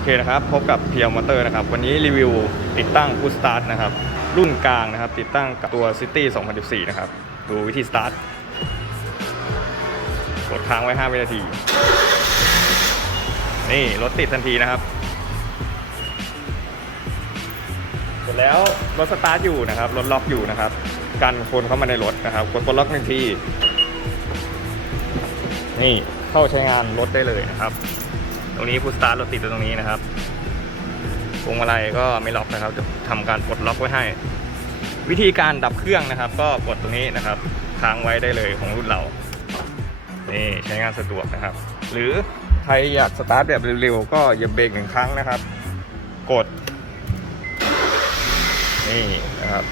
โอเคนะครับ พบกับเพียวมอเตอร์นะครับ วันนี้รีวิวติดตั้งฟูสตาร์ทนะครับ รุ่นกลางนะครับ ติดตั้งกับตัว City 2014 นะครับ ดูวิธีสตาร์ทกดค้างไว้ 5 วินาที นี่ รถติดทันทีนะครับเสร็จแล้วรถสตาร์ทอยู่นะครับ รถล็อกอยู่นะครับ กันคนเข้ามาในรถนะครับ กดปลดล็อกหนึ่งที นี่เข้าใช้งานรถได้เลยนะครับ รงนี้พุสตาร์ทรถติดตรงนี้นะครับพวงมาลัยก็ไม่ล็อกนะครับจะทำการปลดล็อกไว้ให้ วิธีการดับเครื่องนะครับ ก็กดตรงนี้นะครับค้างไว้ได้เลยของรุ่นเรานี่ใช้งานสะดวกนะครับ หรือใครอยากสตาร์ทแบบเร็วๆก็อย่าเบรกหนึ่งครั้งนะครับ กด นี่นะครับ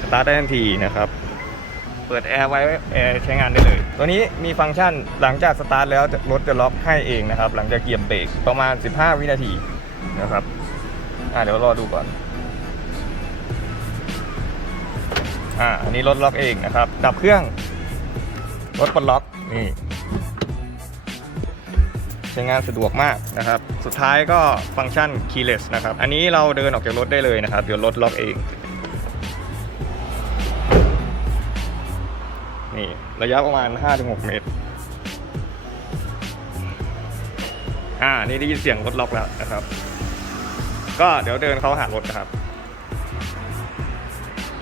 สตาร์ทได้ทันทีนะครับ เปิดแอร์ไว้แอร์ใช้งานได้เลย ตัวนี้มีฟังก์ชันหลังจากสตาร์ทแล้วรถจะล็อกให้เองนะครับ หลังจากเหยียบเบรกประมาณ 15 วินาทีนะครับอ่าเดี๋ยวรอดูก่อนอ่าอันนี้รถล็อกเองนะครับ ดับเครื่องรถปลดล็อกนี่ใช้งานสะดวกมากนะครับ สุดท้ายก็ฟังก์ชัน keyless นะครับ อันนี้เราเดินออกจากรถได้เลยนะครับ เดี๋ยวรถล็อกเอง นี่ระยะประมาณ 5-6 เมตร อ่า นี่ได้ยินเสียงรถล็อกแล้วนะครับ ก็เดี๋ยวเดินเข้าหารถนะครับ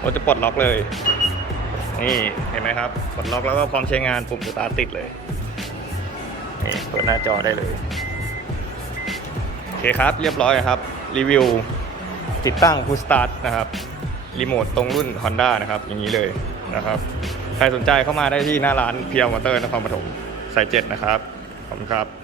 รถจะปลดล็อกเลย นี่เห็นไหมครับ ปลดล็อกแล้วก็พร้อมใช้งานปุ่มสตาร์ทติดเลย นี่เปิดหน้าจอได้เลยโอเคครับ เรียบร้อยครับ รีวิวติดตั้ง Push Start นะครับ รีโมทตรงรุ่น Honda นะครับ อย่างนี้เลยนะครับ ใครสนใจเข้ามาได้ที่หน้าร้านเพียวมอเตอร์นครปฐมสายเจ็ดนะครับ ขอบคุณครับ